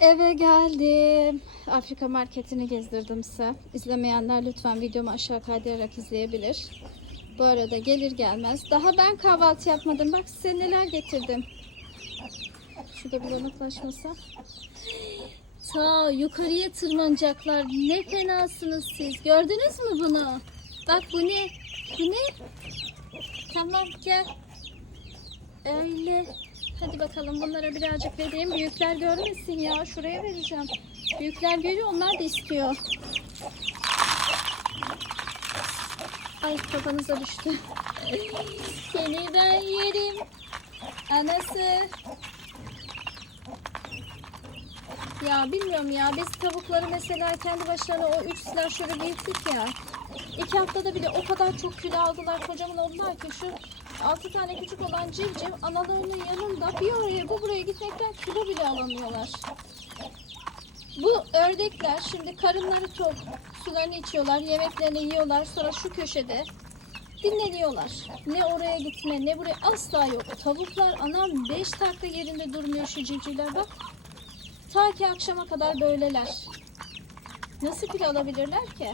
Eve geldim. Afrika marketini gezdirdim size. İzlemeyenler lütfen videomu aşağı kaydırarak izleyebilir. Bu arada gelir gelmez. Daha ben kahvaltı yapmadım. Bak size neler getirdim. Şurada bir yanıklaşmasa. Ta yukarıya tırmanacaklar. Ne fenasınız siz. Gördünüz mü bunu? Bak bu ne? Bu ne? Tamam gel. Öyle. Hadi bakalım bunlara birazcık vereyim. Büyükler görmesin ya. Şuraya vereceğim. Büyükler görüyor onlar da istiyor. Ay kafanıza düştü. Seni ben yerim. Anası. Ya bilmiyorum ya. Biz tavukları mesela kendi başlarına o üç silahşörü büyüttük ya. İki haftada bile o kadar çok kilo aldılar kocaman oldular ki şu altı tane küçük olan civciv analarının yanında bir oraya bir buraya gitmekten kilo bile alamıyorlar. Bu ördekler şimdi karınları tok, sularını içiyorlar, yemeklerini yiyorlar. Sonra şu köşede dinleniyorlar. Ne oraya gitme ne buraya asla yok. Tavuklar anam 5 dakika yerinde durmuyor şu civcivler bak. Ta ki akşama kadar böyleler. Nasıl kilo alabilirler ki?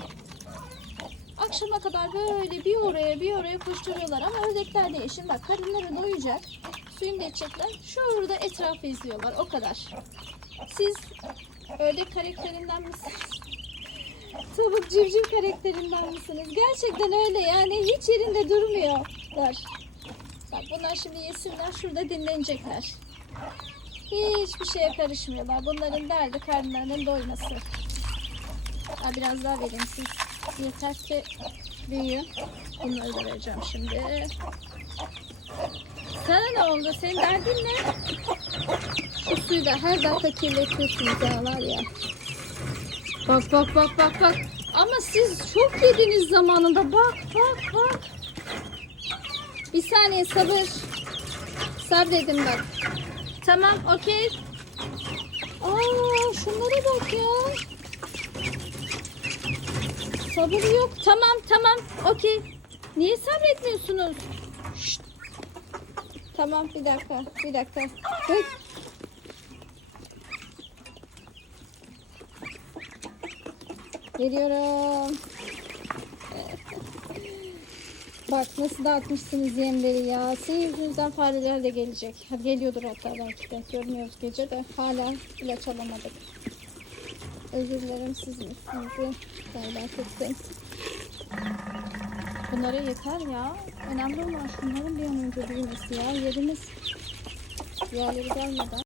Akşama kadar böyle bir oraya bir oraya koşturuyorlar ama ördekler değil. Şimdi bak karınları doyacak. Suyunu da içecekler. Şurada etrafı izliyorlar. O kadar. Siz ördek karakterinden misiniz? Tavuk civciv karakterinden misiniz? Gerçekten öyle yani hiç yerinde durmuyorlar. Bak bunlar şimdi yesinler şurada dinlenecekler. Hiçbir şeye karışmıyorlar. Bunların derdi karnlarının doyması. Ha, biraz daha vereyim siz. Yeter ki büyüyün. Bunları da vereceğim şimdi. Sana ne oldu? Senin derdin ne? Şu suyu da her dakika kirletiyorsunuz ya var ya. Bak bak bak bak bak. Ama siz çok yediniz zamanında. Bak bak bak. Bir saniye sabır. Sabredin bak. Tamam okey. Aa şunlara bak ya. Sabır yok. Tamam tamam okey. Niye sabretmiyorsunuz? Şşt. Tamam bir dakika bir dakika. Bak. Geliyorum. Bak nasıl dağıtmışsınız yemleri ya. Senin yüzünüzden fareler de gelecek. Ha, geliyordur hatta belki de. Görmüyoruz gece de. Hala ilaç alamadık. Özür dilerim sizin üstünüzü. Galiba tuttum. Bunlara yeter ya. Önemli olan şunların bir an önce büyümesi ya. Yerimiz diğerleri gelmeden.